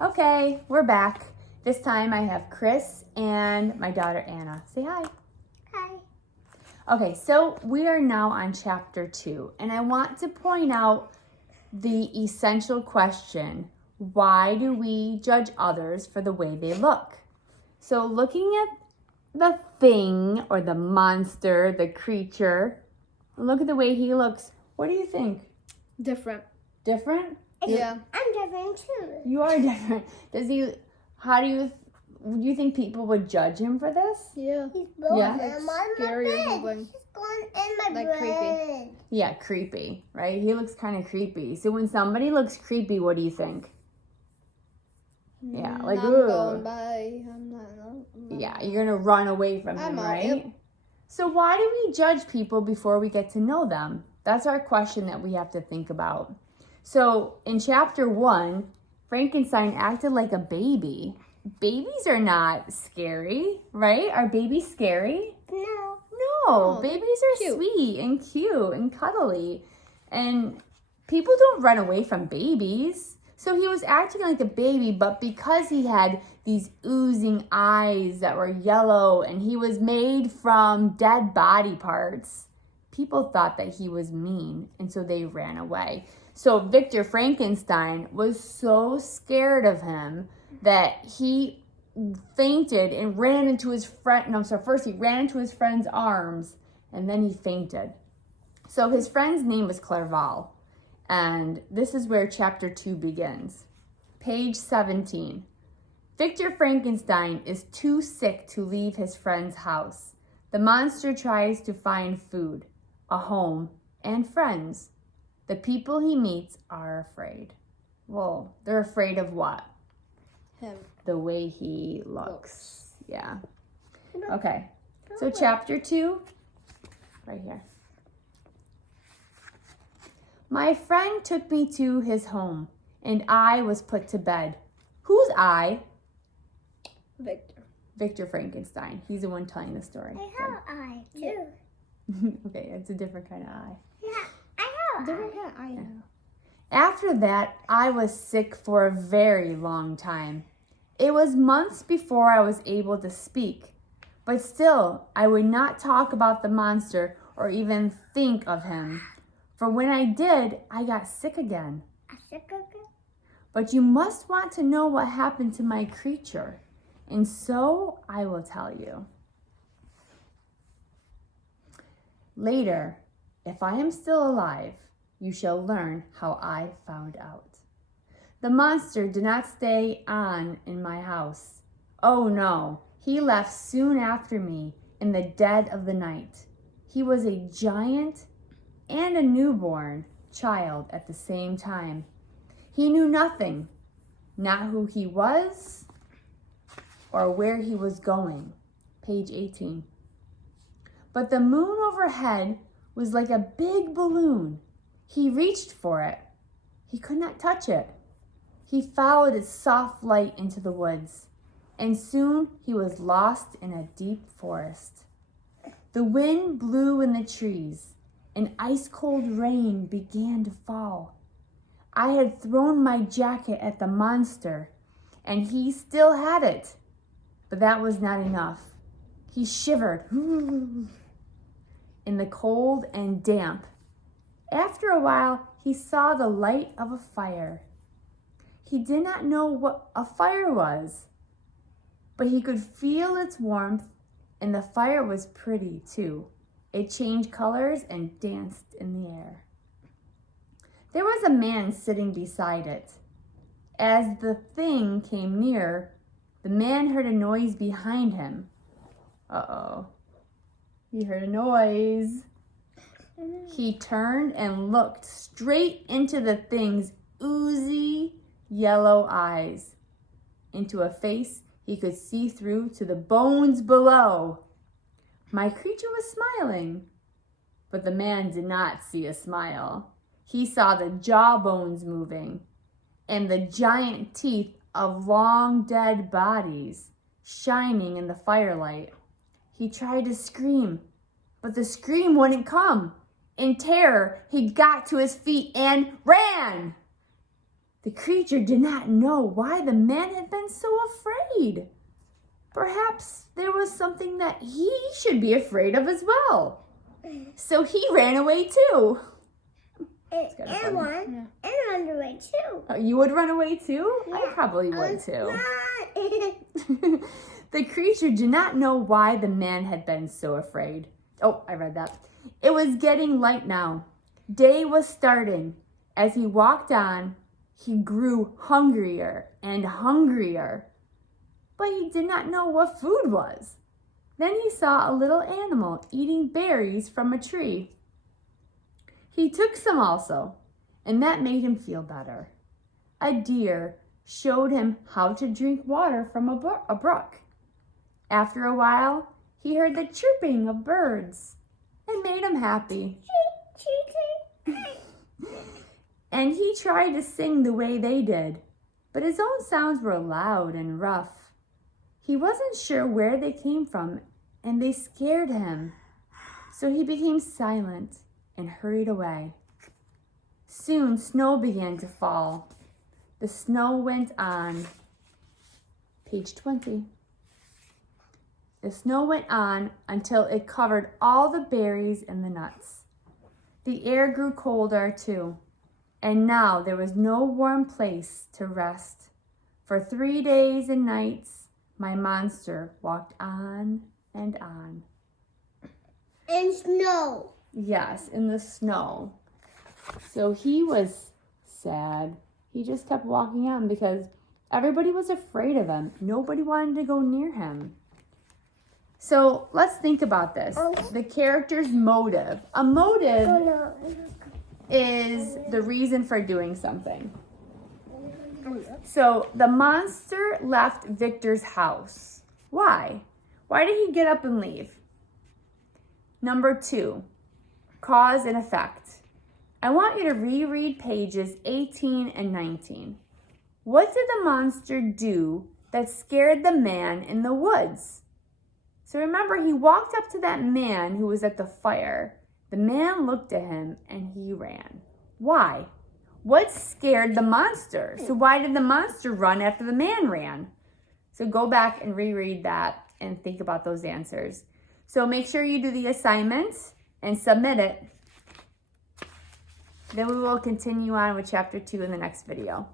Okay, we're back. This time I have Chris and my daughter Anna. Say hi. Hi. Okay, so we are now on chapter 2, and I want to point out the essential question: why do we judge others for the way they look? So looking at the thing or the monster, the creature, look at the way he looks. What do you think? Different. Different? Yeah. I'm different too. You are different. Do you think people would judge him for this? Yeah. He's going Yeah. in my Scary or bed. something. He's going in my Like creepy. bed. Yeah, creepy, right? He looks kind of creepy. So when somebody looks creepy, what do you think? Yeah, like, I'm ooh. going by. I'm not. Yeah, you're gonna run away from him, I'm out, right? yep. So why do we judge people before we get to know them? That's our question that we have to think about. So in chapter 1, Frankenstein acted like a baby. Babies are not scary, right? Are babies scary? No. No, No, babies are cute. sweet and cute and cuddly. And people don't run away from babies. So he was acting like a baby, but because he had these oozing eyes that were yellow and he was made from dead body parts, people thought that he was mean, and so they ran away. So Victor Frankenstein was so scared of him that he fainted and ran into his friend. No, so first he ran into his friend's arms and then he fainted. So his friend's name was Clerval. And this is where chapter 2 begins. Page 17. Victor Frankenstein is too sick to leave his friend's house. The monster tries to find food, a home, and friends. The people he meets are afraid. Well, they're afraid of what? Him. The way he looks. Yeah. Okay. So chapter 2, right here. My friend took me to his home, and I was put to bed. Who's I? Victor. Victor Frankenstein. He's the one telling the story. I have an eye too. Good. Okay, it's a different kind of eye. Yeah, I have an Different eye. cat. I know. After that, I was sick for a very long time. It was months before I was able to speak, but still, I would not talk about the monster or even think of him. For when I did, I got sick again. A sick again? But you must want to know what happened to my creature, and so I will tell you. Later, if I am still alive, you shall learn how I found out. The monster did not stay on in my house. Oh no, he left soon after me in the dead of the night. He was a giant and a newborn child at the same time. He knew nothing, not who he was or where he was going. Page 18. But the moon overhead was like a big balloon. He reached for it. He could not touch it. He followed its soft light into the woods, and soon he was lost in a deep forest. The wind blew in the trees, and ice-cold rain began to fall. I had thrown my jacket at the monster, and he still had it. But that was not enough. He shivered in the cold and damp. After a while, he saw the light of a fire. He did not know what a fire was, but he could feel its warmth, and the fire was pretty too. It changed colors and danced in the air. There was a man sitting beside it. As the thing came near, the man heard a noise behind him. Uh-oh. He heard a noise. He turned and looked straight into the thing's oozy yellow eyes, into a face he could see through to the bones below. My creature was smiling, but the man did not see a smile. He saw the jawbones moving and the giant teeth of long dead bodies shining in the firelight. He tried to scream, but the scream wouldn't come. In terror, he got to his feet and ran. The creature did not know why the man had been so afraid. Perhaps there was something that he should be afraid of as well. So he ran away too. And one. And run away too. You would run away too? Yeah. I probably would too. Run. The creature did not know why the man had been so afraid. Oh, I read that. It was getting light now. Day was starting. As he walked on, he grew hungrier and hungrier. But he did not know what food was. Then he saw a little animal eating berries from a tree. He took some also, and that made him feel better. A deer showed him how to drink water from a brook. After a while, he heard the chirping of birds and made him happy. And he tried to sing the way they did, but his own sounds were loud and rough. He wasn't sure where they came from, and they scared him. So he became silent and hurried away. Soon snow began to fall. The snow went on. Page 20. The snow went on until it covered all the berries and the nuts. The air grew colder too, and now there was no warm place to rest. For 3 days and nights, my monster walked on and on. In snow. Yes, in the snow. So he was sad. He just kept walking on because everybody was afraid of him. Nobody wanted to go near him. So let's think about this. The character's motive. A motive is the reason for doing something. So the monster left Victor's house. Why? Why did he get up and leave? Number 2, cause and effect. I want you to reread pages 18 and 19. What did the monster do that scared the man in the woods? So remember, he walked up to that man who was at the fire. The man looked at him and he ran. Why? What scared the monster? So why did the monster run after the man ran? So go back and reread that and think about those answers. So make sure you do the assignment and submit it. Then we will continue on with chapter 2 in the next video.